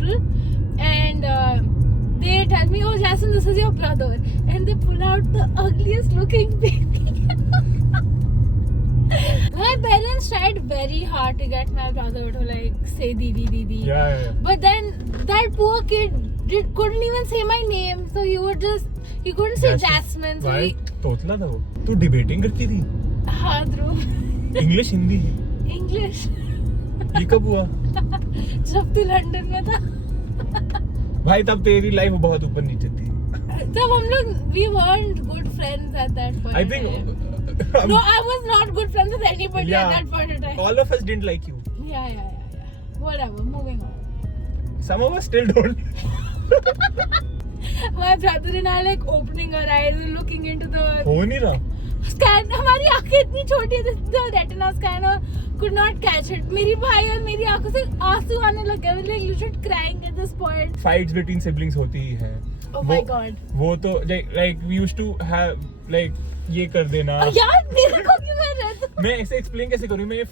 hospital, and they tell me, "Oh, Jasmine, this is your brother," and they pull out the ugliest looking baby. My parents tried very hard to get my brother to like say Didi. Yeah. But then that poor kid couldn't even say my name, so he couldn't say Jasmine. So Why? तोतला था वो. तू debating करती थी? हाँ ध्रुव. English Hindi? English. ये कब हुआ? जब तू लंदन में था. भाई तब तेरी लाइफ बहुत ऊपर नीचे थी. तब हम लोग we weren't good friends at that point. I think. No, I was not good friends with anybody at that point of time. All of us didn't like you. Yeah. Whatever, moving on. Some of us still don't. My brother and I like opening our eyes and looking into the हो नहीं रहा. scan. हमारी आंखें इतनी छोटी है, the retina scanner could not catch it. मेरी भाई और मेरी आंखों से आंसू आने लग गए. Like legit crying at this point. Fights between siblings होती ही है. Oh my god. वो तो like we used to have like ये कर देना. यार मेरे को क्यों कर रहा है? मैं ऐसे एक्सप्लेन कैसे करूँ? मैं ये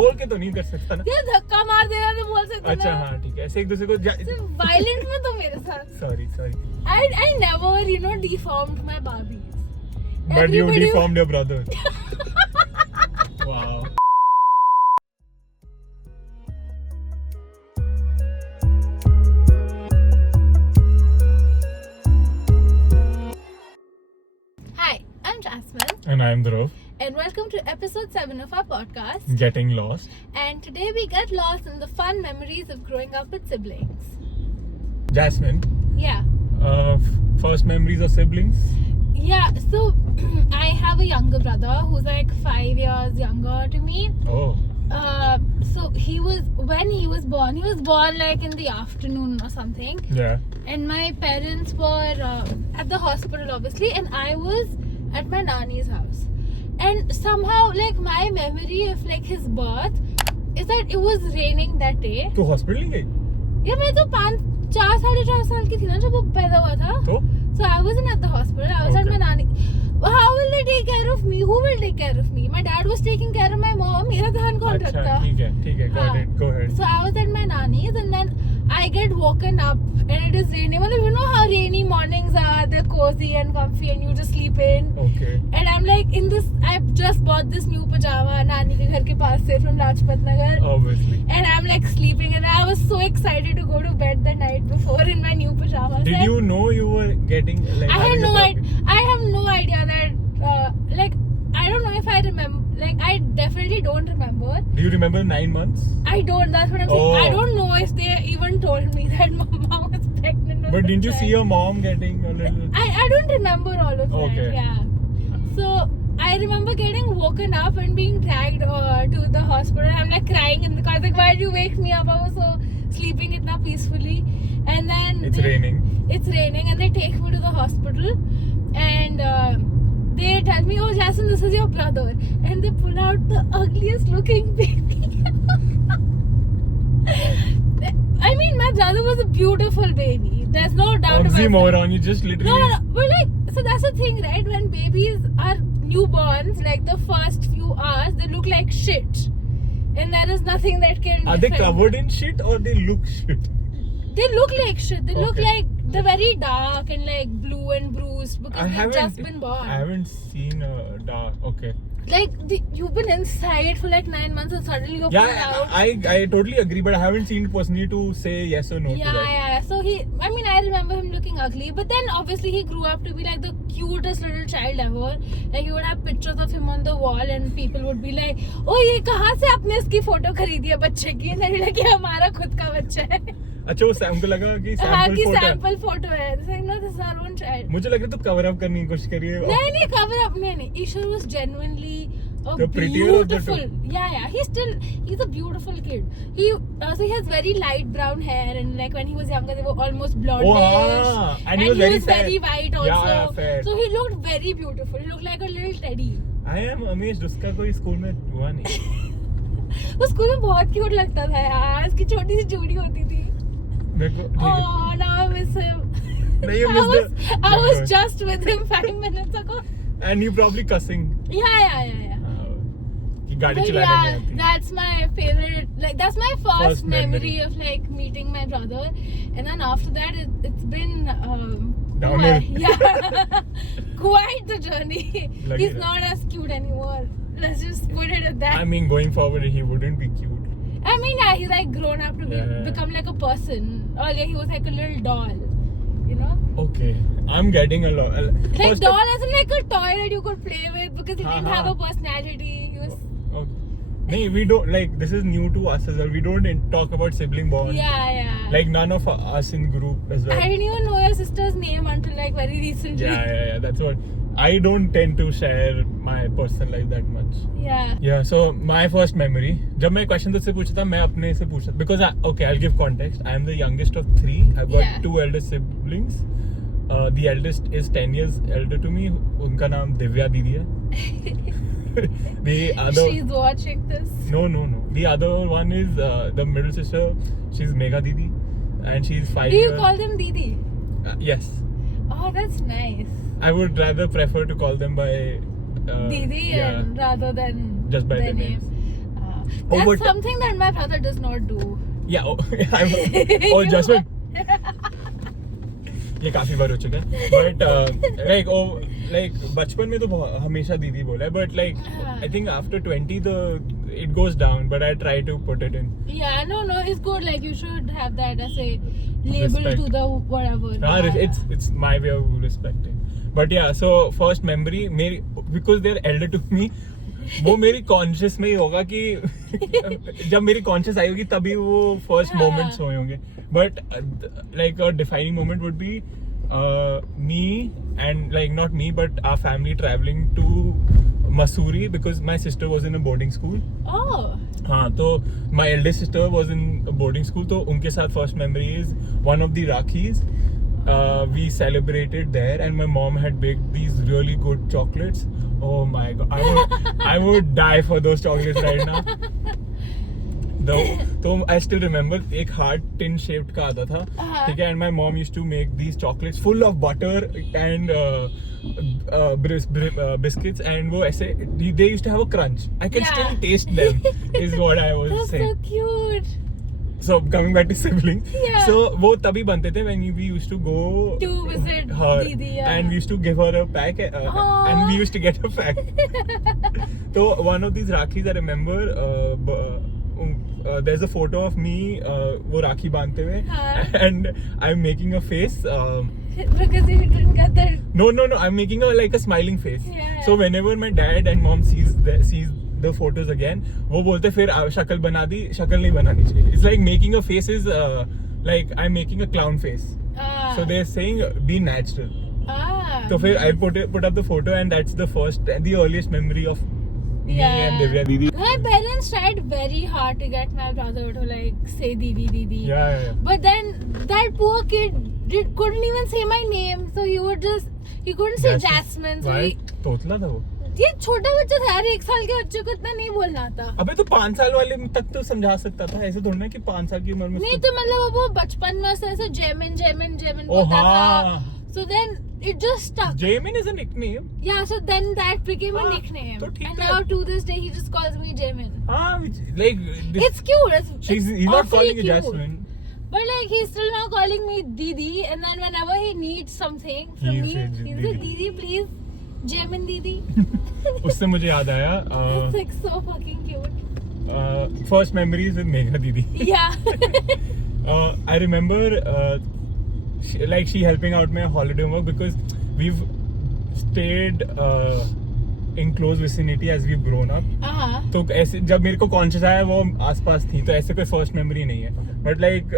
बोल के तो नहीं कर सकता ना. यार धक्का मार देना तो बोल सकते हैं. अच्छा हाँ ठीक है. ऐसे एक दूसरे को वायलेंट में तो मेरे साथ. Sorry. I never deformed my Barbies. But you deformed your brother. Wow. Hi, I'm Jasmine. And I'm Dhruv. And welcome to episode 7 of our podcast. Getting lost. And today we get lost in the fun memories of growing up with siblings. Jasmine. Yeah. First memories of siblings. Yeah, so I have a younger brother who's like 5 years younger to me. Oh. So when he was born like in the afternoon or something. Yeah. And my parents were at the hospital obviously, and I was at my nanny's house. And somehow like my memory of like his birth is that it was raining that day. तू hospital गई? Yeah, मैं तो 4 साल की थी ना जब वो पैदा हुआ था. So I wasn't at the hospital. I was at my nanny. How will they take care of me? Who will take care of me? My dad was taking care of my mom. मेरा ध्यान कौन रखता? ठीक है. Got it. Go ahead. So I was at my nanny's, and then I get woken up and it is raining. Well, you know how rainy mornings are? They're cozy and comfy, and you just sleep in. Okay. And I'm like in this. I just bought this new pajama नानी के घर के पास से from Lajpat Nagar. Obviously. And I'm like sleeping, and I was so excited to go to bed the night before in my new pajamas. Did you know you were getting like? I have no idea that like I don't know if I remember. Like I definitely don't remember. Do you remember 9 months? I don't. That's what I'm saying. Oh. I don't know if they even told me that my mom was pregnant. But didn't you see your mom getting a little? I don't remember all of that. Okay. Yeah. So I remember getting woken up and being dragged to the hospital. I'm like crying in the car. Like, why did you wake me up? I was so sleeping itna peacefully. And then It's raining, and they take me to the hospital, and they tell me, "Oh, Jasmine, this is your brother," and they pull out the ugliest looking baby. I mean, my brother was a beautiful baby. There's no doubt about it. Oxymoron, you just literally. No. But like, so that's the thing, right? When babies are newborns, like the first few hours, they look like shit, and there is nothing that can. Are they covered in shit or they look shit? They look like shit. They look Okay. like they're very dark and like blue and bruised because they've just been born. I haven't seen a dark. Okay. Like you've been inside for like 9 months and suddenly you're pulled out. I totally agree, but I haven't seen it personally to say yes or no to that. Yeah. So I remember him looking ugly, but then obviously he grew up to be like the cutest little child ever. Like you would have pictures of him on the wall and people would be like, "Oh, ये कहाँ से आपने इसकी photo खरीदी है बच्चे की?" And then like, "ये हमारा खुद का बच्चा है." अच्छा वो उनको लगा कि सैंपल फोटो है. No, this is our own child. मुझे लग रहा है तो कवर अप करने की कोशिश करी है. नहीं cover up नहीं. Ishwar was genuinely the beautiful. Yeah. He's a beautiful kid. He has very light brown hair, and like when he was younger they were almost blondish. And he was very white also. Yeah, fair. So he looked very beautiful. He looked like a little teddy. I am amazed उसका कोई school में हुआ नहीं. वो school में बहुत cute लगता था यार. उसकी छोटी सी चूड़ी होती थी. Oh, now I miss him. I was just with him 5 minutes ago. And you probably cussing. Yeah. कि गाड़ी But चलाने नहीं yeah, आती. that's my favorite. Like that's my first First memory. memory of like meeting my brother, and then after that it's been Downhill. yeah, quite the journey. Lucky He's that. not as cute anymore. Let's just put it at that. I mean, going forward, he wouldn't be cute. I mean, yeah, he's like grown up to Yeah. become like a person. Earlier, he was like a little doll, you know? Okay, I'm getting a lot. Like doll isn't like a toy that you could play with because he didn't have a personality. He was. Okay. No, we don't like. This is new to us as well. We don't talk about sibling bond. Yeah. Like none of us in group as well. I didn't even know your sister's name until like very recently. Yeah. That's what. I don't tend to share my personal life that much. Yeah. Yeah. So my first memory. जब मैं question तुझसे पूछा था, मैं अपने से पूछा because I'll give context. I am the youngest of 3. I've got Yeah. 2 elder siblings. The eldest is 10 years elder to me. उनका नाम दिव्या दीदी है. The other. She's watching this. No. The other one is the middle sister. She's Megha Didi, and she's 5 Do you years. call them Didi? Yes. Oh, that's nice. I would rather prefer to call them by Didi yeah, and rather than just by their their names. That's but- something that my brother does not do. Yeah. Oh, Jasmine. ये काफी बार हो चुका है but like बचपन में तो हमेशा दीदी बोला है but like I think after 20 it goes down but I try to put it in Yeah, no, it's good. Like you should have that as a label Respect. to the whatever. it's my way of respecting but yeah so first memory मेरी because they're elder to me वो मेरी conscious में ही होगा कि जब मेरी conscious I होगी तभी वो फर्स्ट मोमेंट्स हुए होंगे but like a defining moment would be me and like not me but our family traveling to Mussoorie because my sister was in a boarding school. Oh. हाँ तो my eldest sister was in a boarding school तो उनके साथ first memory is one of the Rakhis. We celebrated there and my mom had baked these really good chocolates. Oh my god, I would die for those chocolates right now. तो I still remember एक heart tin shaped का आता था ठीक है and my mom used to make these chocolates full of butter and biscuits and वो ऐसे they used to have a crunch. I can Yeah. still taste them is what I was That's saying. so cute. So coming back to sibling. Yeah. So वो तभी बनते थे when we used to go To visit her Didi, yeah. and we used to give her a pack and we used to get a pack. So one of these Rakhis I remember there's a photo of me वो राखी बांधते हुए and I'm making a face Because you didn't get that. no I'm making like a smiling face. Yeah. So whenever my dad and mom sees the photos again वो बोलते फिर शक्ल बना दी शक्ल नहीं बनानी चाहिए. It's like making a face is like I'm making a clown face. So they're saying be natural. So फिर I put up the photo and that's the first and the earliest memory of me and Divya Didi. My parents tried very hard to get my brother to like say Didi. Yeah. But then that poor kid couldn't even say my name, so he couldn't say Jasmine. So Why? तोतला था वो. ये छोटा बच्चा था यार 1 साल के बच्चे को इतना नहीं बोलना आता. अबे तो 5 साल वाले तक तो समझा सकता था ऐसे थोड़ा ना कि 5 साल की उम्र में नहीं तो मतलब वो बचपन में ऐसे जेमिन बोलता था. So then it just stuck. Jamin is a nickname. Yeah, so then that became a nickname. तो ठीक And है. now to this day he just calls me Jamin. Like It's cute. he's not awfully calling you cute. Jasmine. But like he's still now calling me Didi, and then whenever he needs something from He me, says he's like Didi, please, Jamin Didi. उससे मुझे याद आया It's like so fucking cute. first memories with Megha Didi. Yeah. I remember she helping out my holiday homework because we've stayed in close vicinity as we've grown up. तो ऐसे जब मेरे को conscious आया वो आसपास थी तो ऐसे कोई फर्स्ट मेमोरी नहीं है but like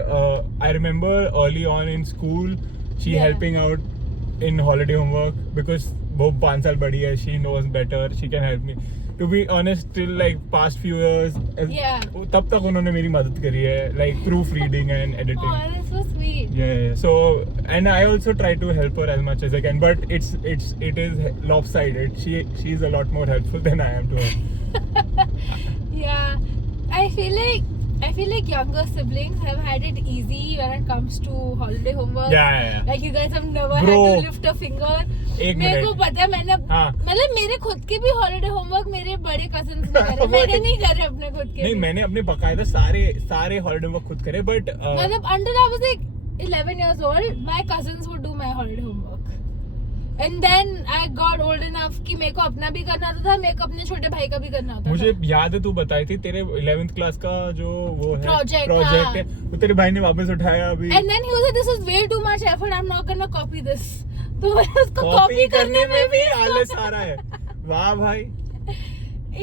I remember early on in school she helping out in holiday homework because वो 5 साल बड़ी है she knows better she can help me to be honest till like past few years तब तक उन्होंने मेरी मदद करी है like proof reading and editing. Oh, that's so sweet. Yeah. So, and I also try to help her as much as I can, but it is lopsided. She's a lot more helpful than I am to her. Yeah, I feel like I feel like younger siblings have had it easy when it comes to holiday homework. Yeah. Like you guys have never Bro, had to lift a finger. मेरे को पता है मैंने मतलब मेरे खुद के भी holiday homework मेरे बड़े cousins ने करे, मैंने नहीं करे अपने खुद के. नहीं मैंने अपने बकायदा सारे holiday homework खुद करे but मतलब until I was like 11 years old, my cousins would do my holiday homework. And then I got old enough कि मेरे को अपना भी करना था, मेरे को अपने छोटे भाई का भी करना था. मुझे याद है तू बताई थी तेरे 11th क्लास का जो वो है प्रोजेक्ट है वो तेरे भाई ने वापस उठाया अभी. And then he was like, this is way too much effort, I'm not gonna copy this. तो मैं उसको कॉपी करने में भी आलस आ रहा है. वाह भाई.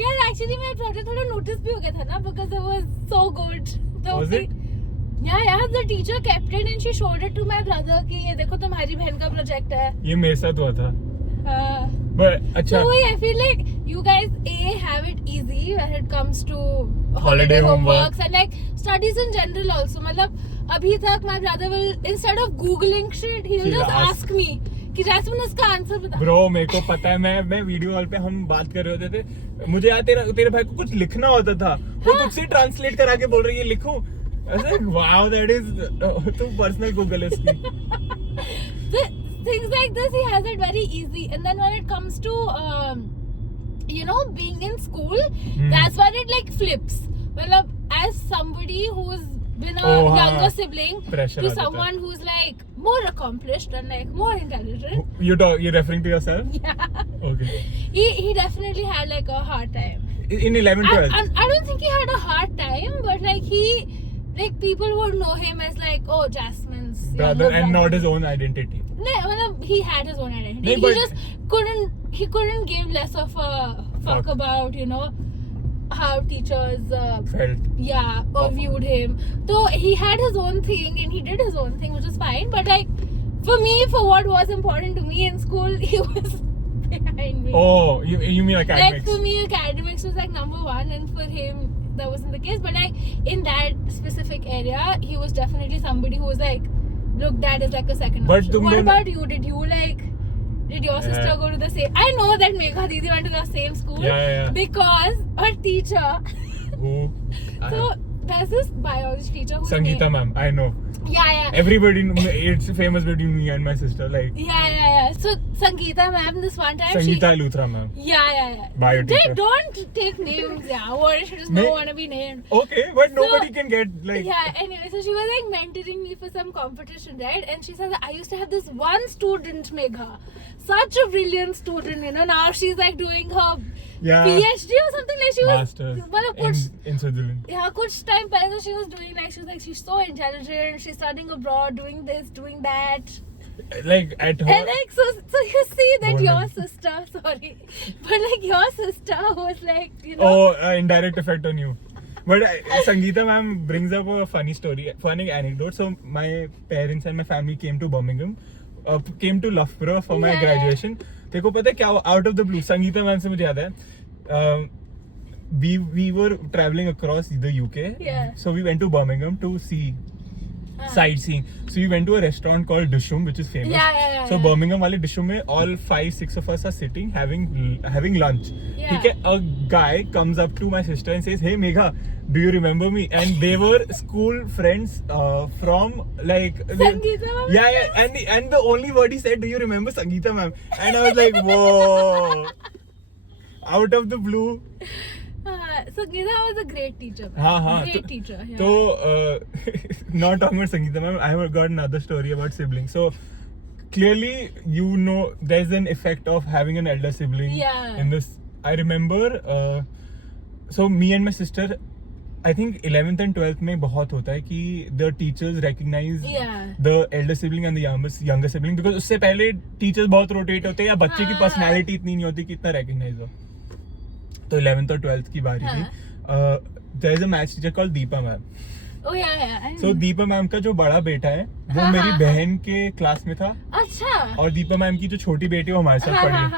यार एक्चुअली मेरा प्रोजेक्ट थोड़ा नोटिस भी हो गया था ना because it was so good. Was it? Yeah, the teacher kept it and she showed it to my brother कि ये देखो तुम्हारी बहन का प्रोजेक्ट है. ये मेरे साथ हुआ था. But अच्छा. So I feel like you guys have it easy when it comes to holiday homeworks and like studies in general also. मतलब अभी तक my brother will instead of googling shit he'll just ask me कि jasmine इसका answer बता. Bro मेरे को पता है मैं वीडियो कॉल पे हम बात कर रहे होते थे. मुझे याद तेरे भाई को कुछ लिखना होता था. वो तुझसे ट्रांसलेट करा के बोल रही है लिखूं. Wow, that is too personal Google इसकी. Things like this he has it very easy and then when it comes to being in school that's when it like flips. Well, as somebody who's been a younger sibling to someone who's like more accomplished and like more intelligent. You're referring to yourself? Yeah. Okay. He definitely had like a hard time. In 11th, 12th? I don't think he had a hard time, but like people would know him as like, oh, Jasmine's brother and not his own identity. No, he had his own identity. No, he just couldn't give less of a fuck about how teachers felt. Yeah, or viewed him. So he had his own thing and he did his own thing, which is fine. But like for me, for what was important to me in school, he was behind me. Oh, you mean academics? Like for me, academics was like number one, and for him that wasn't the case. But like in that specific area, he was definitely somebody who was like looked at as like a second option. What about you? Did your sister go to the same? I know that Megha Didi went to the same school because her teacher. Who? So there's this biology teacher who's Sangeeta ma'am. I know. Yeah. Everybody, it's famous between me and my sister. Like. Yeah. So Sangeeta ma'am, this one time. Sangeeta Luthra ma'am. Yeah. Bio teacher. They don't take names. Yeah. What? She doesn't want to be named. Okay, but nobody can get like. Yeah. Anyway, so she was like mentoring me for some competition, right? And she said that I used to have this one student, Megha, such a brilliant student. Now she's like doing her. Yeah. PhD or something like she was in Switzerland. Yeah, कुछ time पहले she was doing like she's so intelligent. She's studying abroad, doing this, doing that. Like at her. And like so you see that your sister, sorry, but like your sister was like indirect effect on you. But Sangeeta ma'am brings up a funny anecdote. So my parents and my family came to Birmingham, came to Loughborough for my graduation. देखो पता है क्या out of the blue Sangeeta ma'am से मुझे याद है we were traveling across the UK so we went to Birmingham to see sightseeing. So we went to a restaurant called Dishum which is famous. So Birmingham वाले Dishum में all 5-6 of us are sitting having lunch. ठीक है, a guy comes up to my sister and says, hey Megha, do you remember me? And they were school friends from like Sangeeta ma'am. And the only word he said, do you remember Sangeeta ma'am? And I was like, whoa, out of the blue. Sangeeta was a great teacher. Great teacher. Yeah. So not talking about Sangeeta ma'am, I have got another story about siblings. So clearly there's an effect of having an elder sibling in this. I remember so me and my sister, I think 11th and 12th में बहुत होता है कि the teachers recognize the elder sibling and the younger sibling because उससे पहले teachers बहुत rotate होते हैं या बच्चे की personality इतनी नहीं होती कि इतना recognize हो. तो 11th और 12th की बारी थी. There is a maths teacher called Deepa ma'am. Oh yeah. So Deepa ma'am का जो बड़ा बेटा है वो मेरी बहन के क्लास में था. अच्छा. और Deepa ma'am की जो छोटी बेटी है वो हमारे साथ पढ़ी है.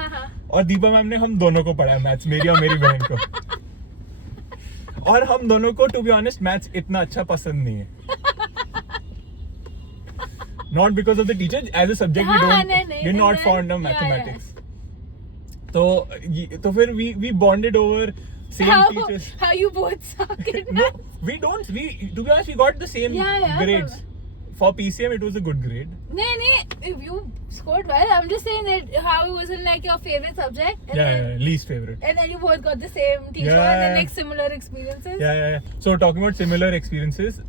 और Deepa ma'am ने हम दोनों को पढ़ाया मैथ्स, मेरी और मेरी बहन को. और हम दोनों को टू बी ऑनेस्ट मैथ्स इतना अच्छा पसंद नहीं है. Not because of the teacher, as a subject we're not fond of mathematics. तो फिर we bonded over same teachers. How you both suck in No, we don't. To be honest, we got the same grades. For PCM, it was a good grade. No, if you scored well, I'm just saying that how it wasn't like your favorite subject. And then, Least favorite. And then you both got the same teacher and then like similar experiences. Yeah. So talking about similar experiences,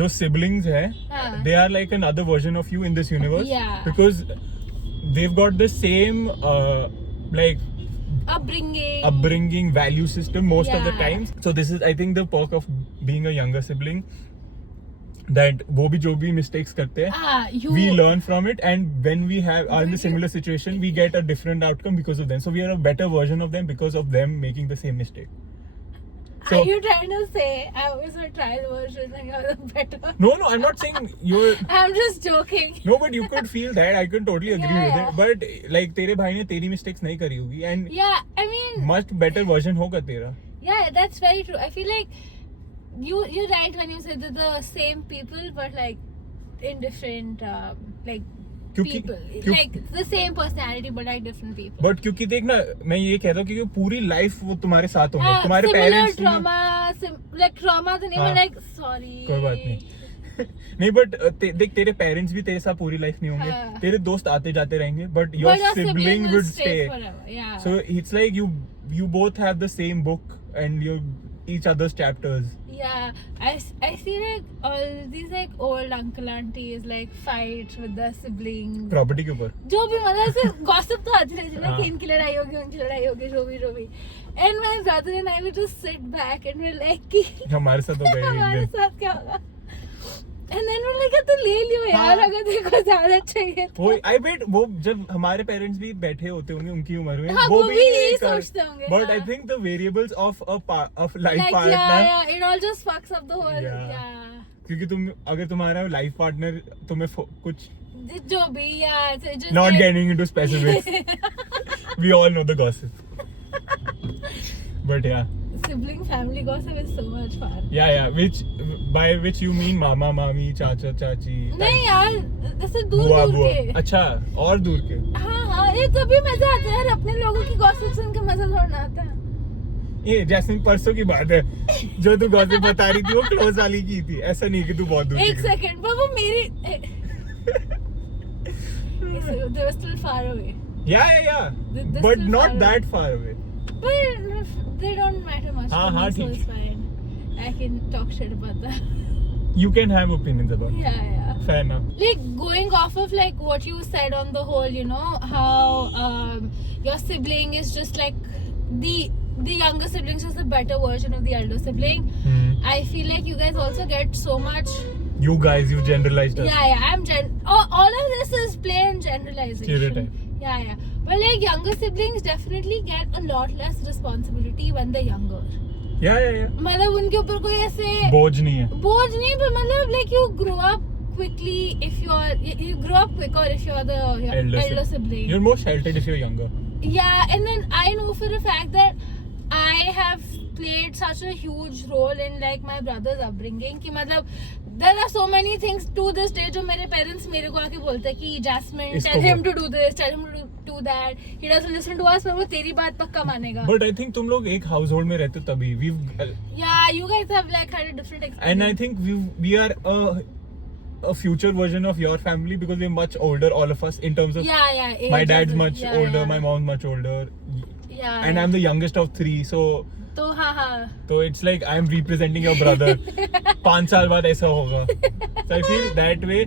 जो siblings hai, they are like another version of you in this universe. Yeah. Because they've got the same like upbringing, value system most of the times. So this is, I think, the perk of being a younger sibling. That वो भी जो भी mistakes करते हैं, we learn from it, and when we are in the similar situation, we get a different outcome because of them. So we are a better version of them because of them making the same mistake. So, are you trying to say I was a trial version and you're the better? No, I'm not saying you're. I'm just joking. No, but you could feel that. I can totally agree with it. But like तेरे भाई ने तेरी mistakes नहीं करी होगी, and I mean, much better version होगा तेरा. Yeah, that's very true. I feel like you're right when you said that the same people, but like in different like people, like the same personality but like different people. But क्योंकि देख ना, मैं ये कहता हूँ कि पूरी life वो तुम्हारे साथ होंगे, तुम्हारे parents like trauma तो नहीं, but like sorry. कोई बात नहीं. नहीं, but देख तेरे parents भी तेरे साथ पूरी life नहीं होंगे, तेरे दोस्त आते जाते रहेंगे, but your sibling would stay forever. Yeah. So it's like you both have the same book and you each other's chapters. Yeah, I see like all these like old uncle aunties like fight with their siblings. Property के ऊपर. जो भी मतलब ऐसे gossip तो आती रहती है ना कि इनकी लड़ाई होगी, उनकी लड़ाई होगी, जो भी. And my brother and I would just sit back and we're like कि हमारे साथ हो गया हमारे साथ क्या होगा? And then we're like तो ले लियो यार अगर देखो ज़्यादा चाहिए तो. वो I bet वो जब हमारे पेरेंट्स भी बैठे होते होंगे उनकी उम्र में, वो भी यही सोचते होंगे. But I think the variables of life like, partner. Yeah, it all just fucks up the whole. Yeah. क्योंकि अगर तुम्हारा लाइफ पार्टनर तुम्हें कुछ जो भी just not like, getting into specifics. We all know the gossip. But yeah. Sibling family gossip is so much fun. Yeah. By which you mean mama, mami, chacha, chachi. नहीं यार, जैसे दूर के. अच्छा, और दूर के. हाँ, ये तभी मजा आता है यार, अपने लोगों की gossip सुन के मजा थोड़ा आता है. ये जैस्मिन परसों की बात है, जो तू gossip बता रही थी वो क्लोज वाली की थी. ऐसा नहीं कि तू बहुत दूर. एक सेकंड, पर वो मेरी. They were still far away. Yeah. But not that far away. But they don't matter much to me, so it's fine. I can talk shit about that. You can have opinions about it. Yeah. Fair enough. Like going off of like what you said on the whole, you know, how your sibling is just like the younger siblings is the better version of the elder sibling. I feel like you guys also get so much. You generalized us. Yeah, all of this is plain generalization. Stereotype. Yeah. But like younger siblings definitely get a lot less responsibility when they're younger. Yeah. मतलब उनके ऊपर कोई ऐसे बोझ नहीं, पर मतलब like you grow up quickly if you grow up quicker if you're the elder sibling. You're more sheltered if you're younger. Yeah, and then I know for a fact that I have played such a huge role in like my brother's upbringing कि मतलब there are so many things to this day जो मेरे parents मेरे को आके बोलते हैं कि Jasmine, tell him to do this, tell him to do that. He doesn't listen to us, पर वो तेरी बात पक्का मानेगा. But I think तुम लोग एक household में रहते हो तभी. Yeah, you guys have like had a different experience. And I think we are a future version of your family because we're much older, all of us, in terms of my dad's much older, my mom's much older. Yeah. And I'm the youngest of 3, so. So it's like I'm representing your brother. 5 साल बाद ऐसा होगा. So I feel that way.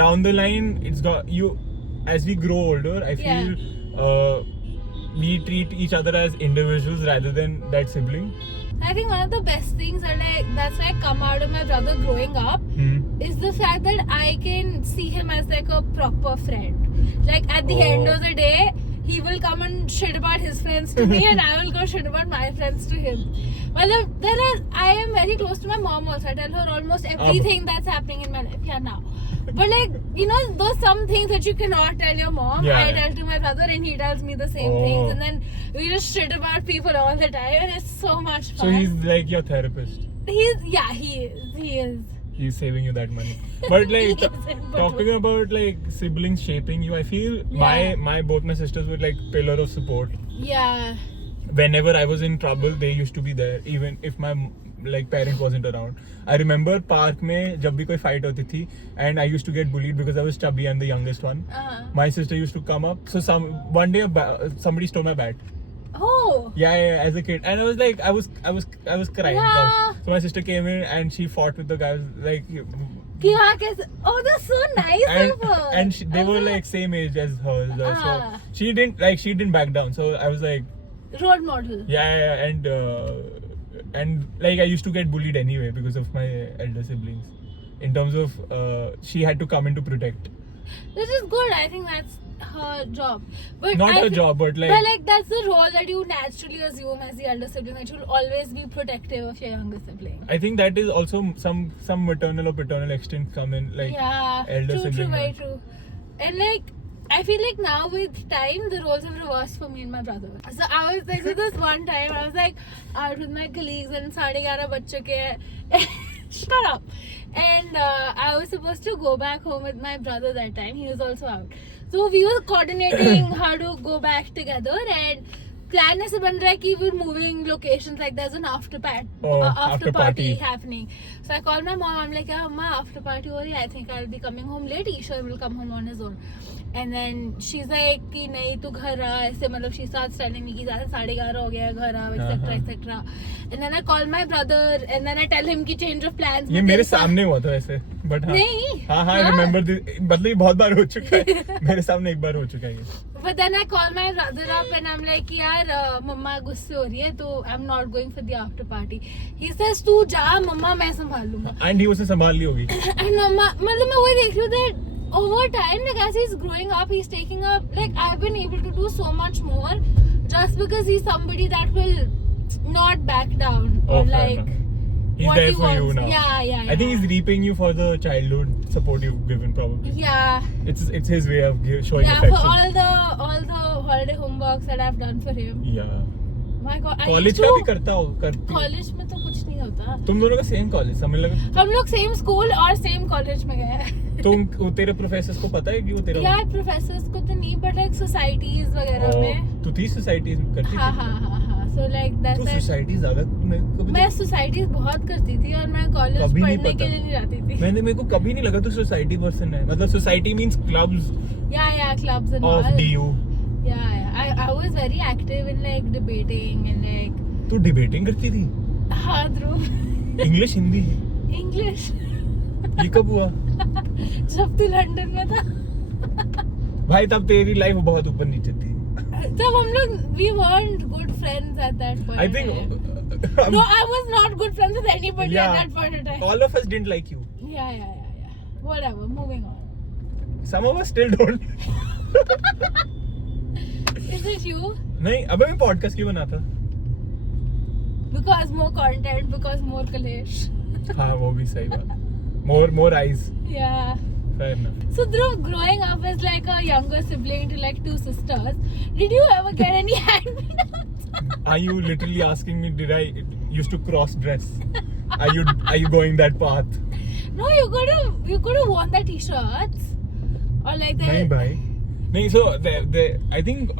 Down the line, it's got you. As we grow older, I feel we treat each other as individuals rather than that sibling. I think one of the best things that's why I come out of my brother growing up is the fact that I can see him as like a proper friend. Like at the end of the day, he will come and shit about his friends to me and I will go shit about my friends to him. Well, I am very close to my mom also. I tell her almost everything that's happening in my life now. But like, you know, those some things that you cannot tell your mom, I tell to my brother and he tells me the same things. And then we just shit about people all the time and it's so much fun. So he's like your therapist? He is. He's saving you that money. But like talking about like siblings shaping you, I feel my both my sisters were like pillar of support. Yeah. whenever I was in trouble, they used to be there, even if my like parent wasn't around. I remember park में जब भी कोई fight होती थी, and I used to get bullied because I was chubby and the youngest one. My sister used to come up. So one day somebody stole my bat. Oh. Yeah, as a kid, and I was like, I was crying. Yeah. So my sister came in and she fought with the guys like. Oh, that's so nice of her. And they were like same age as her. So she didn't back down. So I was like. Role model. Yeah, and like I used to get bullied anyway because of my elder siblings. In terms of she had to come in to protect. This is good. I think that's her job. But not her job, but like that's the role that you naturally assume as the elder sibling, that you'll always be protective of your younger sibling. I think that is also some maternal or paternal extent come in, like elder sibling. True, very true. And like I feel like now with time the roles have reversed for me and my brother. So I was like, so this one time I was like out with my colleagues and 11:30 baj chuke hai. Shut up. And I was supposed to go back home with my brother that time. He was also out. So we were coordinating how to go back together, and plan ऐसे बन रहा है कि we're moving locations, like there's an after party happening. So I called my mom. I'm like, yeah, ma, after party हो रही है. I think I'll be coming home late. Isha will come home on his own. And then she's like कि नहीं तू घर आ ऐसे, मतलब she starts telling me कि 11:30 हो गया घर आ, etc. And then I call my brother and then I tell him कि change of plans. ये मेरे सामने हुआ था वैसे, but हाँ remember मतलब ये बहुत बार हो चुका है. मेरे सामने एक बार हो चुका है ये. But then I call my brother up and I'm like यार मम्मा गुस्से हो रही है तो I'm not going for the after party. He says तू जा मम्मा मैं संभाल लूँगा. And he उसे संभाल ली होगी. And मम्मा मतलब मैं वही देख रही हूँ that over time, like as he's growing up, he's taking up, like I've been able to do so much more just because he's somebody that will not back down or like he's what there he for wants. you now. Yeah. I think he's repaying you for the childhood support you've given, probably. Yeah. It's his way of showing affection. Yeah, for all the holiday homeworks that I've done for him. Yeah. My God, college का भी करता हो college में तो कुछ नहीं होता. तुम दोनों का सेम कॉलेज समझ लगा. हम लोग सेम स्कूल और सेम कॉलेज में गए हैं. तुम तेरे प्रोफेसर्स को पता है कि वो तेरा यार प्रोफेसर्स को तो नहीं, बट लाइक सोसाइटीज वगैरह में तू थी सोसाइटीज करती थी. हाँ सो लाइक दैट्स तू सोसाइटी ज्यादा मैं सोसाइटीज बहुत करती थी और मैं कॉलेज पढ़ने के लिए नहीं जाती थी. मेरे को कभी नहीं लगा तू सोसाइटी पर्सन है. मतलब सोसाइटी मींस क्लब्स. या clubs end of DU. I was very active in like debating and like. तू डिबेटिंग करती थी? हाँ ध्रुव. इंग्लिश हिंदी? इंग्लिश. ये कब हुआ? जब तू लंदन में था. भाई तब तेरी लाइफ बहुत ऊपर नीचे थी. तब हम लोग we weren't good friends at that point. I think. No, I was not good friends with anybody at that point in time. All of us didn't like you. Yeah. Whatever. Moving on. Some of us still don't. Is it you? नहीं अबे मैं podcast क्यों बनाता? Because more content, because more कलेश. हाँ वो भी सही बात. More eyes. Yeah. Fair enough. So Dhruv, growing up as like a younger sibling to like two sisters, did you ever get any hand-me-downs? Are you literally asking me? Did I used to cross dress? Are you going that path? No, you could have worn the t-shirts or like the. नहीं भाई. नहीं, so I think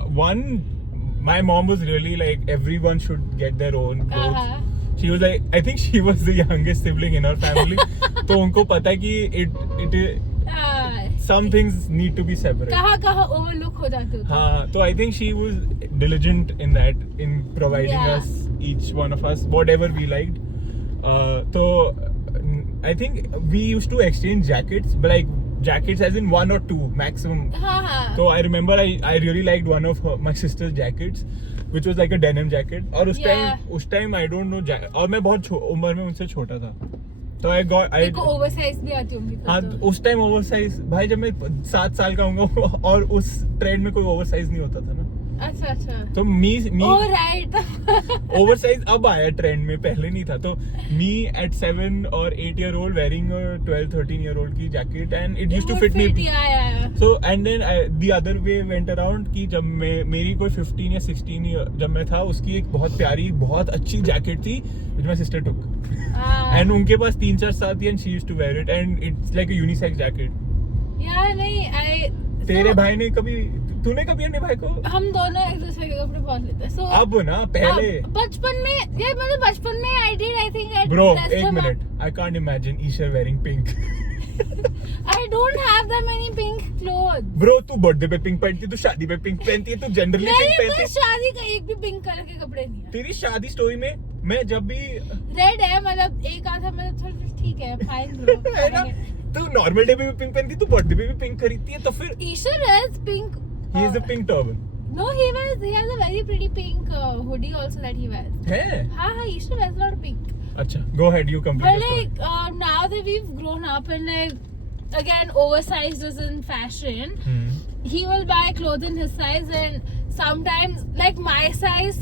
my mom was really like everyone should get their own clothes. She was like, I think she was the youngest sibling in her family. तो उनको पता है कि some things need to be separate. कहाँ overlook हो जाते होते. हाँ, तो I think she was diligent in that, in providing us, each one of us, whatever we liked. So I think we used to exchange jackets, but like jackets as in one or two maximum. So I remember I really liked one of my sister's jackets, which was like a denim jacket. और उस time I don't know, और मैं बहुत उम्र में उनसे छोटा था. तो I को oversize भी आती होंगी. हाँ उस time oversize भाई जब मैं 7 साल का होऊंगा और उस ट्रेंड में कोई oversize नहीं होता था ना. अच्छा तो मी राइट. ओवरसाइज अब आया ट्रेंड में, पहले नहीं था. तो मी एट 7 और 8 year old wearing a 12-13 year old की jacket and it used to fit me. So and then the other way went around कि जब मेरी कोई 15 या 16 जब मैं था, उसकी एक बहुत प्यारी बहुत अच्छी जैकेट थी which my sister took and उनके पास 3-4 साथ थी and she used to wear it and it's like a unisex jacket. नहीं तेरे भाई ने कभी तूने कभी अपने भाई को? हम दोनों एक दूसरे के कपड़े बहुत लेते हैं। So अब ना पहले बचपन में ये मतलब बचपन में I did I think I Bro, dressed एक him minute, I can't imagine Isha wearing pink. I don't have that many pink clothes. Bro, तू बर्थडे पे पिंक पहनती है, तू शादी पे पिंक पहनती है, तू जनरली पिंक मेरी पहनती कोई शादी का एक भी पिंक कलर के कपड़े नहीं है। तेरी शादी स्टोरी में मैं जब भी रेड है मतलब एक आधा मतलब थोड़ा ठीक है फाइन ब्रो है ना, तू नॉर्मल डे पे भी पिंक पहनती है, तू बर्थडे पे भी पिंक खरीदती है, तो फिर Isha wears pink. he is a pink turban. No, he has a very pretty pink hoodie also that he wears. है? हाँ Isha wears a lot of pink. अच्छा, go ahead, you complete But the story. like now that we've grown up and like again oversized is in fashion, he will buy clothes in his size and sometimes like my size,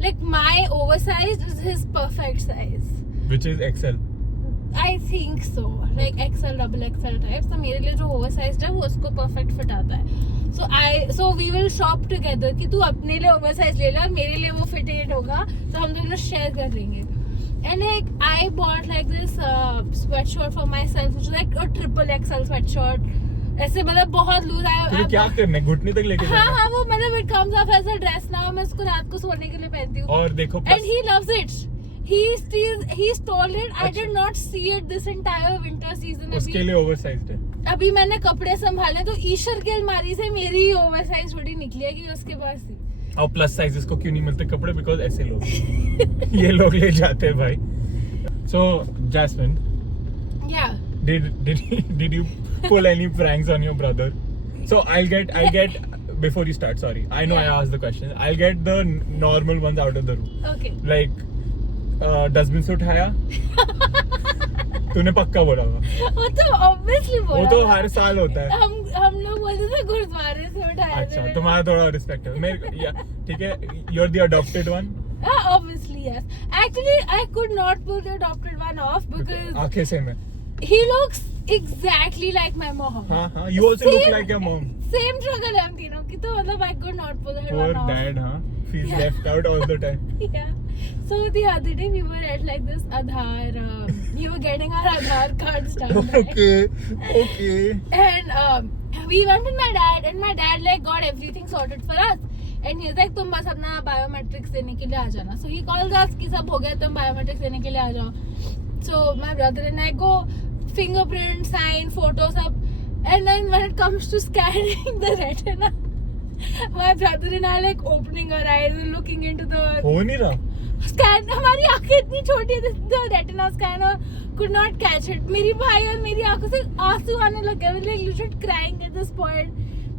like my oversized is his perfect size. Which is XL. I think so, like XL, double XL type. So मेरे लिए जो oversized है वो उसको perfect fit आता है. So we will shop together कि तू अपने लिए oversized ले ले और मेरे लिए वो fitted होगा, तो हम दोनों share कर लेंगे. And like I bought like this sweatshirt for myself, which is like a triple XL sweatshirt. ऐसे मतलब बहुत loose है. तुझे क्या करना है, घुटने तक लेके हाँ जाना? हाँ वो मतलब it comes off as a dress now. मैं इसको रात को सोने के लिए पहनती हूँ. और देखो And he loves it. He stole it. I did not see it this entire winter season. उसके लिए ओवरसाइज्ड है. अभी मैंने कपड़े संभाले तो ईश्वर की अलमारी से मेरी ओवरसाइज हुडी निकली है कि उसके पास थी. और प्लस साइजेस को क्यों नहीं मिलते कपड़े? बिकॉज ऐसे लोग ये लोग ले जाते हैं भाई. So Jasmine, Yeah. did you pull any pranks on your brother? So I'll get before you start. Sorry, I know I asked the question. I'll get the normal ones out of the room. Okay. Like dustbin से उठाया? तूने पक्का बोला होगा. वो तो obviously बोला. वो तो हर साल होता है. हम लोग बोलते थे गुरुद्वारे से उठाया. अच्छा, तुम्हारा थोड़ा रिस्पेक्ट है. मेरे ठीक है, you're the adopted one. Obviously yes. Actually I could not pull the adopted one off because आंखें सेम है. he looks exactly like my mom. हाँ, you also look like your mom. Same struggle है हम तीनों की, तो मतलब I could not pull that Poor one off. dad, huh? Feels left out all the time. Yeah. So the other day we were at like this Aadhaar, we were getting our Aadhaar cards done. Okay. And we went with my dad and my dad like got everything sorted for us. And he's like तुम बस अपना biometrics देने के लिए आ जाना. So he calls us कि सब हो गया, तुम biometrics देने के लिए आ जाओ. So my brother and I go, fingerprint, sign, photos up. And then when it comes to scanning the retina, my brother and I like opening our eyes and looking into the हो नहीं रहा. scan. हमारी आंखें इतनी छोटी है, the retina scanner could not catch it. मेरी भाई और मेरी आंखों से आंसू आने लग गए. Like legit crying at this point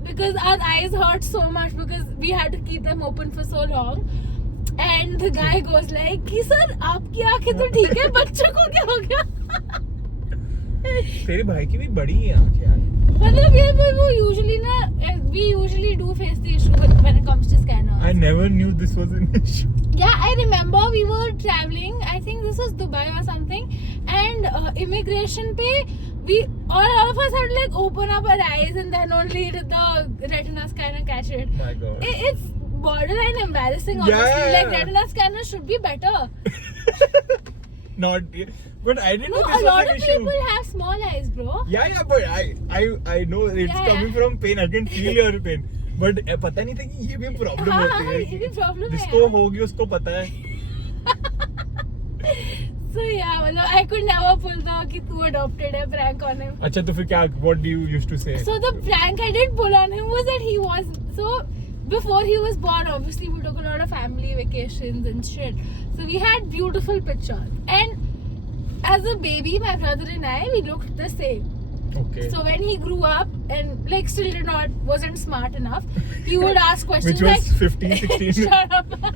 because our eyes hurt so much because we had to keep them open for so long. And the guy goes like कि सर आपकी आंखें तो ठीक है, बच्चों को क्या हो गया? तेरे भाई की भी बड़ी है आंखें यार. मतलब ये वो usually ना, we usually do face the issue when it comes to scanners. I never knew this was an issue. Yeah, I remember we were traveling. I think this was Dubai or something, and immigration pe we all of us had to like open up our eyes and then only did the retina scanner catch it. My God. It's borderline embarrassing. Honestly, Yeah. like retina scanner should be better. Not, but I didn't No, know this a was lot an of issue. people have small eyes, bro. Yeah, but I know it's Yeah, coming from pain. I can feel your pain. But पता नहीं था कि ये भी problem हाँ, होती है. ये भी problem है जिसको यार. होगी उसको पता है. So yeah, मतलब I could never pull the कि तू adopted है prank on him. अच्छा तो फिर क्या? What do you used to say? So the prank I did pull on him was that he was so. Before he was born, obviously we took a lot of family vacations and shit. So we had beautiful pictures. And as a baby, my brother and I, we looked the same. Okay. So when he grew up and like still wasn't smart enough, he would ask questions Which was like 15, 16. Shut up.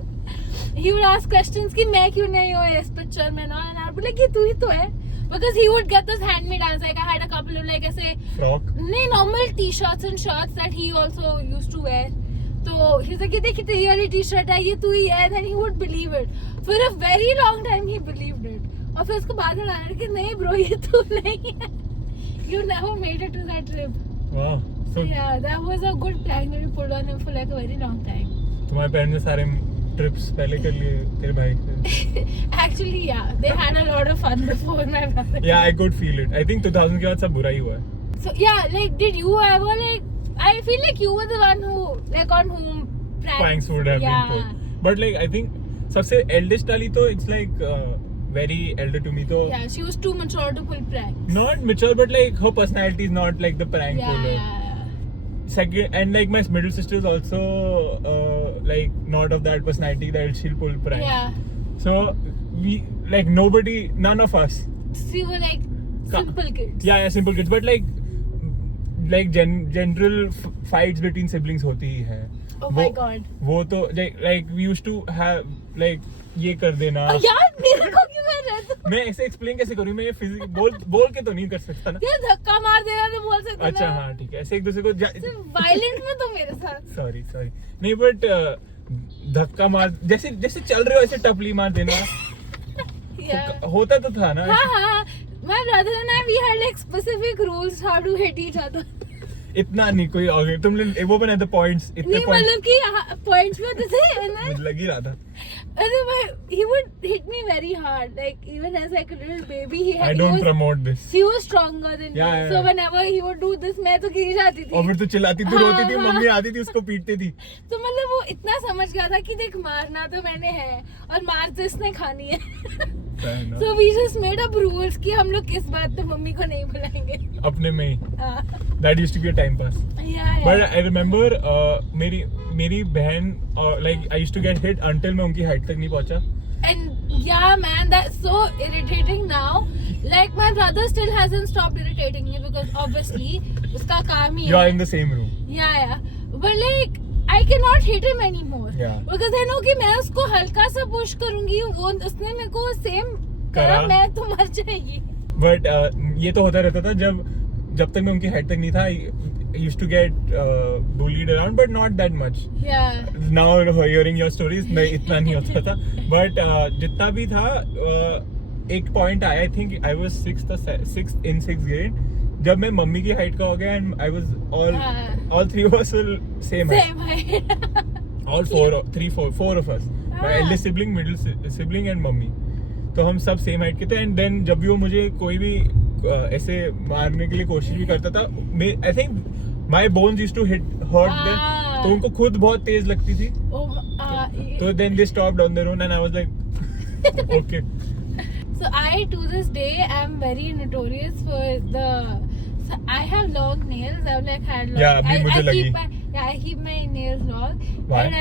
He would ask questions कि मैं क्यों नहीं हूँ इस picture में ना, and I'd be like कि तू ही तो है. Because he would get those hand-me-downs. Like I had a couple of like ऐसे Frock. नहीं normal t-shirts and shirts that he also used to wear. तो he's like, ये देखिए तेरी वाली टी-शर्ट है, ये तू ही है. Then he would believe it. For a very long time he believed it. और फिर उसको बाद में लगा कि नहीं bro, ये तू नहीं है. You never made it to that trip. Wow. So Yeah, that was a good prank that we pulled on him for like a very long time. तुम्हारे पेरेंट्स ने सारे ट्रिप्स पहले कर लिए तेरे भाई से. Actually, yeah, they had a lot of fun before my brother. Yeah, I could feel it. I think 2000 के बाद सब बुरा ही हुआ है. So yeah, like did you ever like I feel like you were the one who like on whom pranks would have been pulled. But like I think सबसे eldest वाली तो it's like very elder to me तो. Yeah, she was too mature to pull pranks. Not mature, but like her personality is not like the prank puller. Yeah. Second, and like my middle sister is also like not of that personality that she'll pull prank. Yeah. So we like nobody, none of us. So you were like simple kids. Yeah, simple kids. But like general fights between siblings होती ही है. Oh my god. वो तो like we used to have like ये कर देना. यार मेरे को क्यों कर रहे हो? मैं ऐसे एक्सप्लेन कैसे करूँ? मैं ये फिजिक बोल के तो नहीं कर सकता ना. यार धक्का मार देना तो बोल सकते अच्छा हाँ ठीक है. ऐसे एक दूसरे को वायलेंट में तो मेरे साथ. सॉरी नहीं बट धक्का मार जैसे चल रहे हो ऐसे टपली मार देना. होता तो था ना. हाँ. My brother and I, we had like specific rules how to hit each other. इतना नहीं कोई आगे तुमने वो बना था पॉइंट्स इतने नहीं मतलब कि पॉइंट्स में तो थे मुझे लग ही रहा था. He would hit me very hard, like even as like a little baby. I don't promote this. He was stronger than me, so whenever he would do this, मैं तो गिर जाती थी. और फिर तो चिल्लाती थी, रोती थी, मम्मी आती थी उसको पीटती थी. तो मतलब वो इतना समझ गया था कि देख मारना तो मैंने है और मार तो इसने खानी है. So we just made up rules कि हम लोग किस बात पे मम्मी को नहीं बुलाएंगे. अपने में ही. That used to be a time pass. Yeah. But I remember मेरी बहन like I used to get hit until मैं उनकी height तक नहीं पहुंचा. And yeah man, that's so irritating now. Like my brother still hasn't stopped irritating me because obviously उसका काम ही है. You are in the same room. Yeah. But like I cannot hit him anymore. Yeah. Because I know कि मैं उसको हल्का सा push करूंगी, वो उसने मेरे को same करा, मैं तो मर जाएगी. But ये तो होता रहता था जब तक मैं उनकी height तक नहीं था. I used to get bullied around, but not that much. Yeah. Now hearing your stories, नहीं इतना नहीं होता था. But जितना भी था, एक point आया. I think I was sixth in sixth grade. जब मैं मम्मी की height का हो गया, and I was all three of us were same height. All four of us. My eldest sibling, middle sibling, and mummy. तो हम सब same height के थे. एंड देन जब भी वो मुझे कोई भी ऐसे मारने के लिए कोशिश भी करता था, I think my bones used to hurt them. तो उनको खुद बहुत तेज लगती थी. तो then they stopped on their own and I was like okay. So I to this day am very notorious for I have long nails. I've like had long. Yeah, अभी मुझे लगी. I keep my nails long. Why? And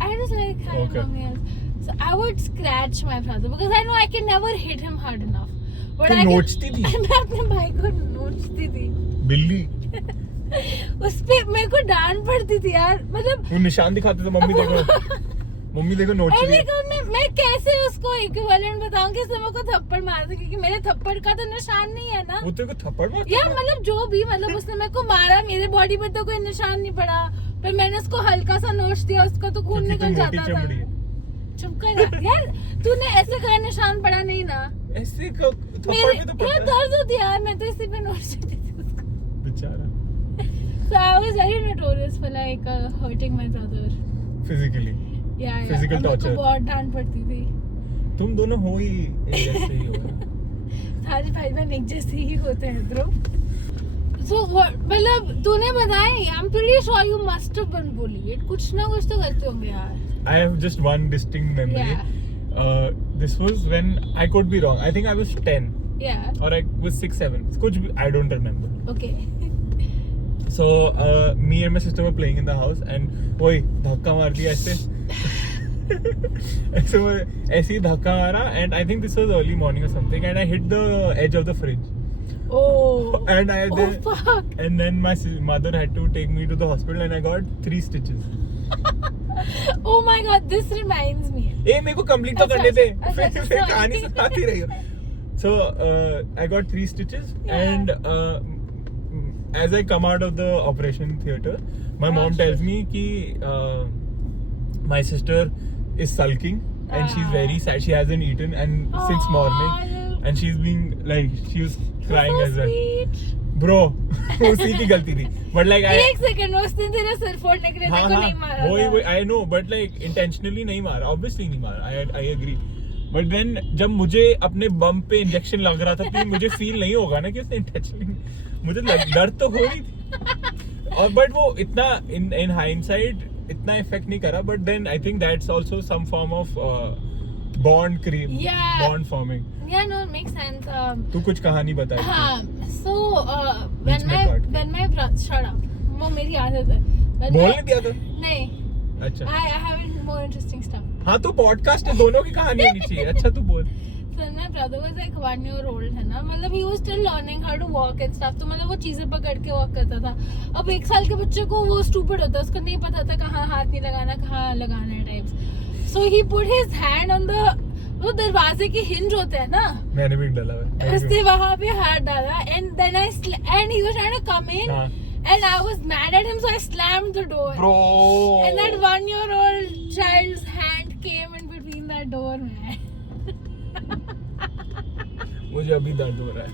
I just like having long nails. So I would scratch my brother because I know I can never hit him hard enough. But I नोचती थी. मैं अपने भाई को नोचती थी. बिल्ली. उस पे मेरे को डांट पड़ती थी यार. मतलब वो निशान दिखाते थे. मम्मी देखो नोच रही है. मैं कैसे उसको इक्विवेलेंट बताऊं कि इसने मेरे को थप्पड़ मारा था, क्योंकि मेरे थप्पड़ का तो निशान नहीं है ना. वो तेरे को थप्पड़ मारता यार मतलब जो भी मतलब उसने मेरे को मारा, मेरे बॉडी पे तो कोई निशान नहीं पड़ा, पर मैंने उसको हल्का सा नोच दिया, उसका तो खून निकल जाता था. चुप कर यार. तूने ऐसे कहा निशान पड़ा नहीं ना. ऐसे थप्पड़ पे तो पड़ता. दर्द होती है यार. मैं तो इसी पे नोच देती थी उसको. बेचारा. So I was very notorious for like hurting my brother. Physically. Yeah. Physical torture. बहुत डांट पड़ती थी. तुम दोनों हो ही एक जैसे ही हो. सारे भाई बहन एक जैसे ही होते हैं ध्रुव. So मतलब तूने बताया. I'm pretty sure you must have been bullied. कुछ ना कुछ तो करते होंगे यार. I have just one distinct memory. Yeah. This was when I could be wrong. I think I was 10. Yeah. Or I was 6, 7. कुछ भी I don't remember. Okay. So me and my sister were playing in the house and वही धक्का मार दिया ऐसे. ऐसे ही धक्का मारा and I think this was early morning or something and I hit the edge of the fridge. Oh. And fuck. And then my mother had to take me to the hospital and I got 3 stitches. Oh my god, this reminds me. ए मेरे को complete तो करने दे. फिर कहानी सुनाती रही हो. So I got 3 stitches and as I come out of the operation theater, my mom tells me कि my sister is sulking and she's very sad. She hasn't eaten and since morning and she's being like she was crying as well. Bro, उसी की गलती थी. But like एक second उसने तेरा सिर फोड़ने के लिए तेरे को नहीं मारा. वही I know but like intentionally नहीं मारा. Obviously नहीं मारा. I agree. But then जब मुझे अपने बम पे इंजेक्शन लग रहा था तो मुझे फील नहीं होगा ना कि उसने intentionally. मुझे दर्द तो हो रही थी. और but वो इतना in hindsight इतना इफेक्ट नहीं करा, but then I think that's also some form of bond forming. Yeah, no, it makes sense. तू कुछ कहानी बता. हाँ, so when my brother, shut up, वो मेरी आदत है. बोलने दिया था? नहीं. अच्छा. I have more interesting stuff. हाँ तो पॉडकास्ट है, दोनों की कहानी होनी चाहिए. अच्छा तू बोल. So my brother was like 1 year old है ना, मतलब he was still learning how to walk and stuff, तो मतलब वो चीजें पकड़ के walk करता था. अब 1 साल के बच्चे को वो stupid होता है, उसको नहीं पता था कहाँ हाथ नहीं लगाना, कहाँ लगाना है types. So he put his hand on the, वो दरवाजे की hinge होते हैं ना, मैंने भी डाला है, उसने वहाँ पे हाथ डाला, and then and he was trying to come in, and I was mad at him, so I slammed the door. Bro. And that 1 year old child's hand came in between that door, man. मुझे अभी दर्द हो रहा है.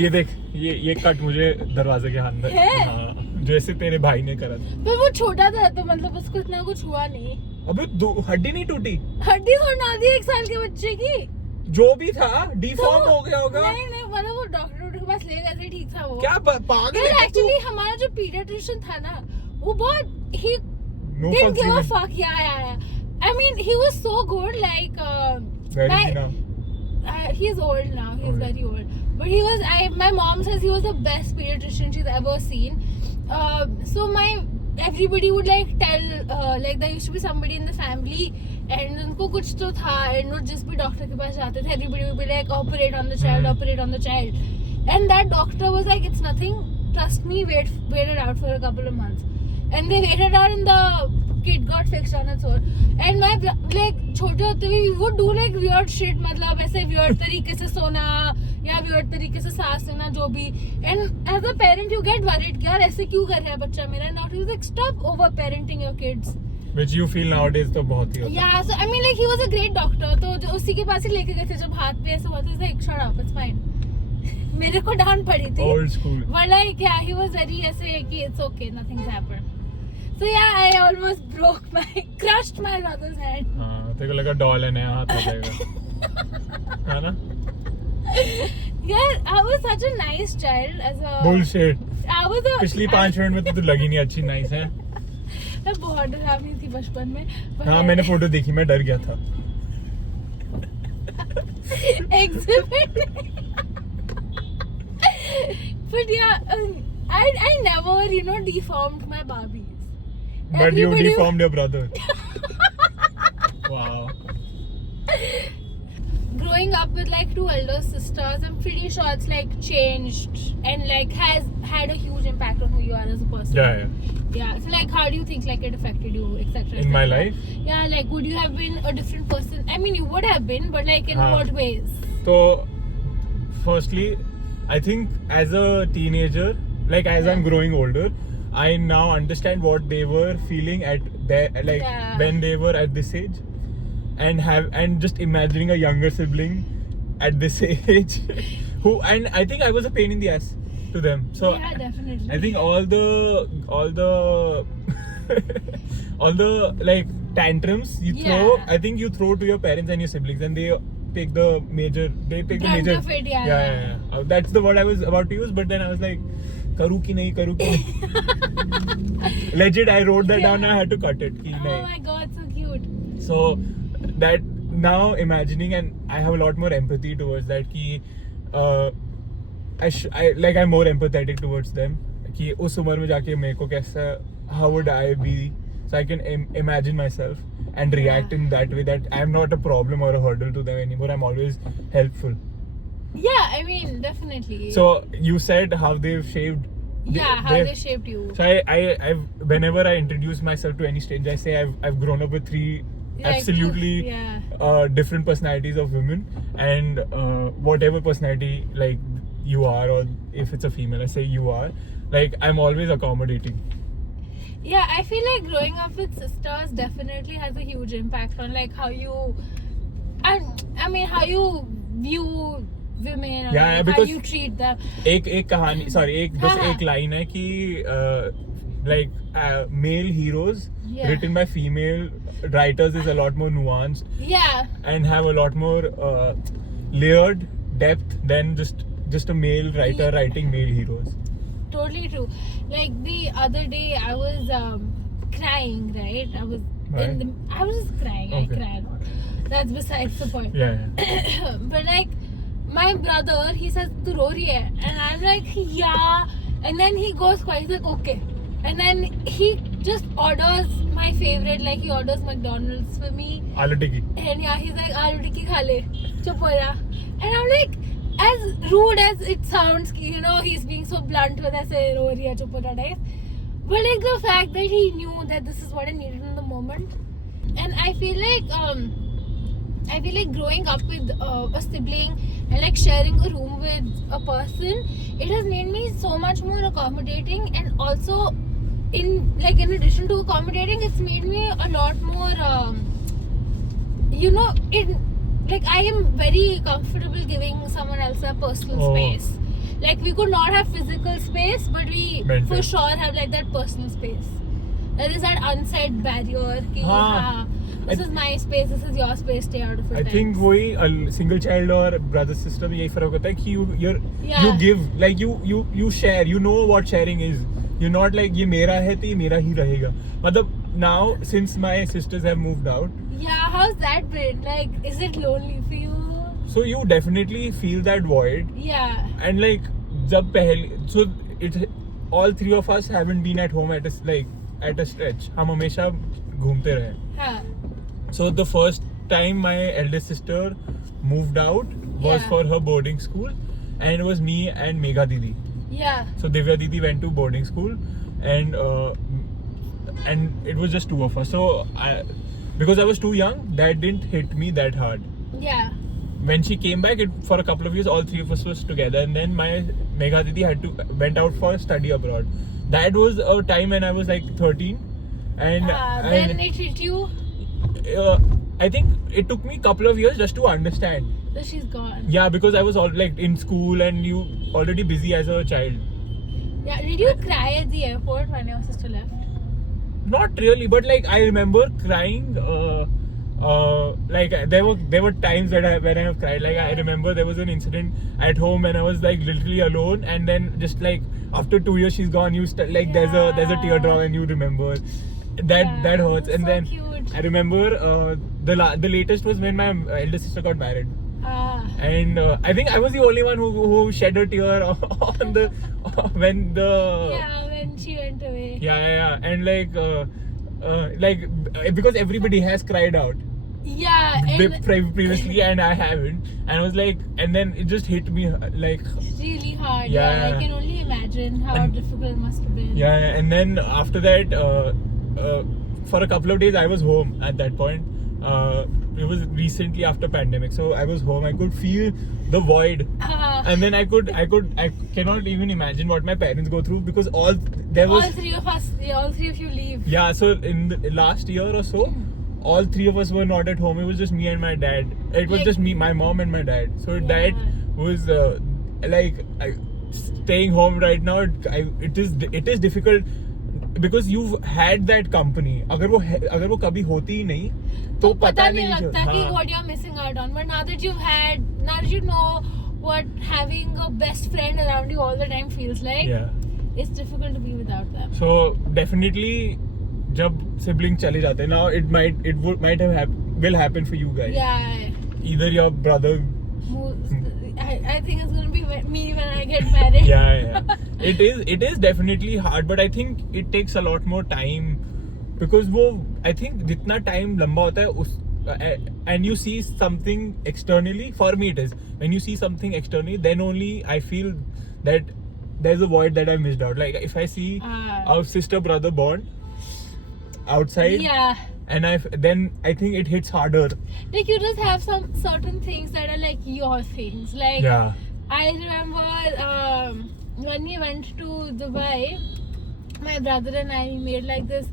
ये देख, ये cut मुझे दरवाजे के हाथ में. हाँ, जैसे तेरे भाई ने करा था. पर वो छोटा था तो मतलब उसको इतना कुछ हुआ नहीं. अबे हड्डी नहीं टूटी? हड्डी तोड़ना दी 1 साल के बच्चे की. जो भी था डिफॉर्म हो गया होगा. नहीं मतलब वो डॉक्टर के पास ले गए थे, ठीक था वो. क्या पागल है? एक्चुअली हमारा जो पीडियाट्रिशियन था ना, वो बहुत he didn't give a fuck. Yeah. I mean he was so good, like where is he now? He's old now. He's very old. But he was. My mom says he was the best pediatrician she's ever seen. So everybody would like tell like there used to be somebody in the family and उनको कुछ तो था and वो जिस भी doctor के पास जाते थे, everybody would be like operate on the child, and that doctor was like it's nothing, trust me, wait it out for a couple of months, and they waited out and the kid got fixed on its own. And my like छोटे होते हुए we would do like weird shit, मतलब ऐसे weird तरीके से सोना या weird तरीके से सांस लेना जो भी. And as a parent you get worried कि यार ऐसे क्यों कर रहा है बच्चा मेरा. Now he was like stop over parenting your kids. Which you feel nowadays तो बहुत ही होता है. Yeah, so I mean like he was a great doctor, तो जो उसी के पास ही लेके गए थे जब हाथ पे ऐसे हुआ था, like shut up, it's fine. मेरे को डांट पड़ी थी. Old school. But like yeah, he was very ऐसे कि it's okay, nothing's happened. So yeah, I almost crushed my brother's hand. हाँ, तेरे को लगा डॉल है, नया हाथ हो जाएगा. है ना? Yeah, I was such a nice child as a. Bullshit. I was a. पिछली 5 मिनट में तो तू लगी नहीं अच्छी nice है. मैं बहुत डरावनी थी बचपन में. हाँ मैंने फोटो देखी, मैं डर गया था. Exhibit. But yeah, I never deformed my Barbies. But you deformed your brother. Wow. Growing up with like 2 elder sisters, I'm pretty sure it's like changed and like has had a huge impact on who you are as a person. Yeah. So like, how do you think like it affected you, etc.? In my life? Yeah, like would you have been a different person? I mean, you would have been, but like in what ways? So, firstly, I think as a teenager, like as I'm growing older, I now understand what they were feeling at their when they were at this age, and just imagining a younger sibling at this age, and I think I was a pain in the ass to them. So yeah, definitely. I think all the like tantrums you throw, I think you throw to your parents and your siblings, and they take the major. Of it, yeah. That's the word I was about to use, but then I was like, करूँ कि नहीं. Legit, I wrote that down and I had to cut it. Oh my god, so cute. So that now imagining, and I have a lot more empathy towards that. कि I'm more empathetic towards them. कि उस उम्र में जाके मेरे को कैसा, how would I be, so I can imagine myself and react in that way, that I'm not a problem or a hurdle to them anymore. I'm always helpful. Yeah, I mean, definitely. So you said how they've shaped. They shaped you. So I whenever I introduce myself to any stranger, I say I've grown up with 3 absolutely different personalities of women, and whatever personality like you are, or if it's a female, I say you are. Like I'm always accommodating. Yeah, I feel like growing up with sisters definitely has a huge impact on like how you, I mean how you view women, or like how you treat them. एक कहानी, एक line है कि like male heroes written by female writers is a lot more nuanced. Yeah. And have a lot more layered depth than just a male writer writing male heroes. totally true. Like the other day, I was crying, right? I was just crying. Okay. I cried. That's besides the point. Yeah. But like, my brother, he says, "Tu ro rahi hai?" And I'm like, "Yeah." And then he goes quiet. He's like, "Okay." And then he just orders my favorite, like he orders McDonald's for me. Aloo tikki. And yeah, he's like, "Aloo tikki kha le, chup ho ja." And I'm like, as rude as it sounds, you know, he's being so blunt with aise ro rahi hai, chup ho ja type. But like the fact that he knew that this is what I needed in the moment, and I feel like growing up with a sibling and like sharing a room with a person, it has made me so much more accommodating, and also in addition to accommodating, it's made me a lot more I am very comfortable giving someone else a personal space. Like we could not have physical space, but we for sure have like that personal space. There is that unsaid barrier ki, this is my space, this is your space, stay out of it. I think वही single child और brother sister में यही फर्क होता है कि you give, like you share, you know what sharing is. You're not like ये मेरा है तो ये मेरा ही रहेगा. मतलब now since my sisters have moved out. Yeah, how's that been? Like, is it lonely for you? So you definitely feel that void. Yeah. And like जब पहले, so all three of us haven't been at home at a stretch. हम हमेशा घूमते रहे. हाँ. So the first time my eldest sister moved out was for her boarding school, and it was me and Megha Didi. Yeah. So Divya Didi went to boarding school, and it was just two of us. So because I was too young, that didn't hit me that hard. Yeah. When she came back, for a couple of years, all three of us was together, and then my Megha Didi went out for study abroad. That was a time when I was like 13, and when it hit you. I think it took me a couple of years just to understand. So she's gone. Yeah, because I was all like in school and you already busy as a child. Yeah, did you cry at the airport when your sister left? Not really, but like I remember crying. Like there were times when I have cried. Like I remember there was an incident at home when I was like literally alone, and then just like after 2 years she's gone, you there's a teardrop and you remember. That hurts. And so then cute. I remember the latest was when my eldest sister got married. And I think I was the only one who shed a tear on when she went away. Yeah. And like because everybody has cried out. Yeah. Previously, and I haven't. And I was like, and then it just hit me like really hard. Yeah, I can only imagine how difficult it must have been. Yeah, and then after that, for a couple of days I was home at that point. It was recently after pandemic, so I was home. I could feel the void, and then I cannot even imagine what my parents go through, because all three of you leave. Yeah, so in the last year or so, all three of us were not at home. It was just me and my dad. It was just me, my mom and my dad. So that was staying home right now. It is difficult. Because you've had that company. अगर वो कभी होती ही नहीं तो पता नहीं लगता कि what you're missing out on. But now that you know what having a best friend around you all the time feels like, it's difficult to be without them. So definitely, जब sibling चले जाते हैं, now will happen for you guys. Yeah. Either your brother. I think it's gonna be me when I get married. Yeah. It is definitely hard, but I think it takes a lot more time, because I think जितना time लंबा होता है and you see something externally. For me it is, when you see something externally, then only I feel that there's a void that I missed out. Like if I see our sister brother bond outside, and then I think it hits harder. Like you just have some certain things that are like your things. Like I remember when we went to Dubai, my brother and I made like this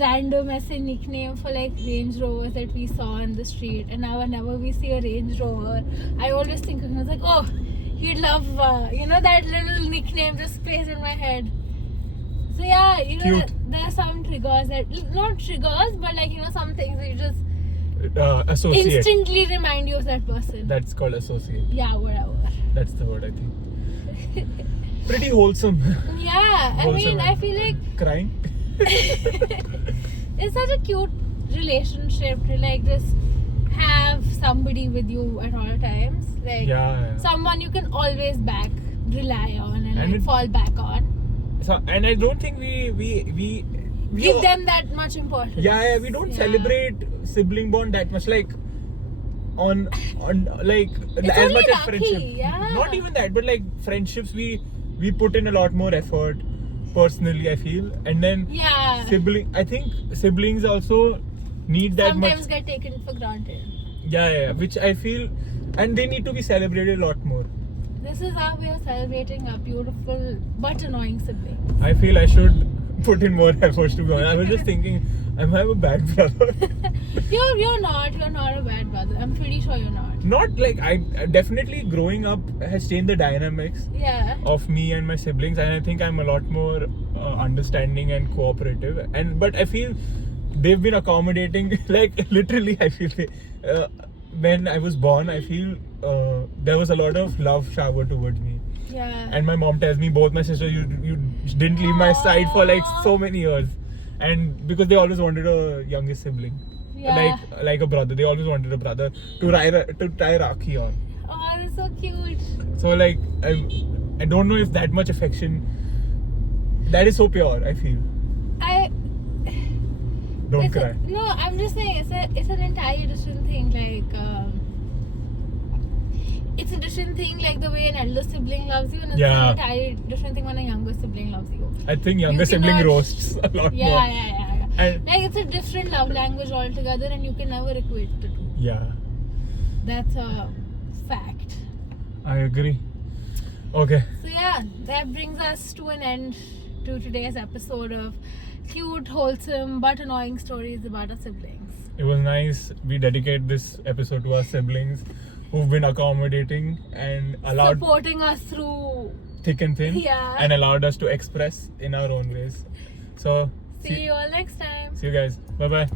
random nickname for like Range Rovers that we saw on the street. And now whenever we see a Range Rover, I always think of him. I was like, oh, he'd love that little nickname just plays in my head. So yeah, there are some triggers that, not triggers, but like some things that you just associate. instantly remind you of that person. That's called associate. Yeah, whatever. That's the word, I think. Pretty wholesome. Yeah, I mean, I feel like crying. it's such a cute relationship to like just have somebody with you at all times. Like someone you can always rely on and like, fall back on. So, and I don't think we give them that much importance. Yeah, we don't celebrate sibling bond that much, like on like it's as much Rakhi, as friendship. Yeah. Not even that, but like friendships, we put in a lot more effort. Personally, I feel, and then I think siblings also need that sometimes much. Get taken for granted. Yeah, which I feel, and they need to be celebrated a lot more. This is our way of celebrating a beautiful but annoying sibling. I feel I should put in more efforts to be honest. I was just thinking, am I a bad brother? You're not a bad brother. I'm pretty sure you're not. Not like I definitely growing up has changed the dynamics of me and my siblings, and I think I'm a lot more understanding and cooperative. But I feel they've been accommodating. Like literally, I feel when I was born, I feel there was a lot of love showered towards me. Yeah. And my mom tells me, both my sisters, you didn't leave my side for like so many years, and because they always wanted a youngest sibling. Like a brother. They always wanted a brother to tie Rakhi on. Oh, that's so cute. So like I don't know if that much affection, that is so pure, I feel. Don't cry. No, I'm just saying it's an entirely different thing. Like it's a different thing, like the way an elder sibling loves you, and it's an entirely different thing when a younger sibling loves you. I think younger sibling roasts a lot more. Yeah. And like it's a different love language altogether, and you can never equate the two. Yeah. That's a fact. I agree. Okay. So yeah, that brings us to an end to today's episode of cute, wholesome, but annoying stories about our siblings. It was nice. We dedicate this episode to our siblings who've been accommodating and supporting us through thick and thin. Yeah. And allowed us to express in our own ways. So see you all next time. See you guys. Bye bye.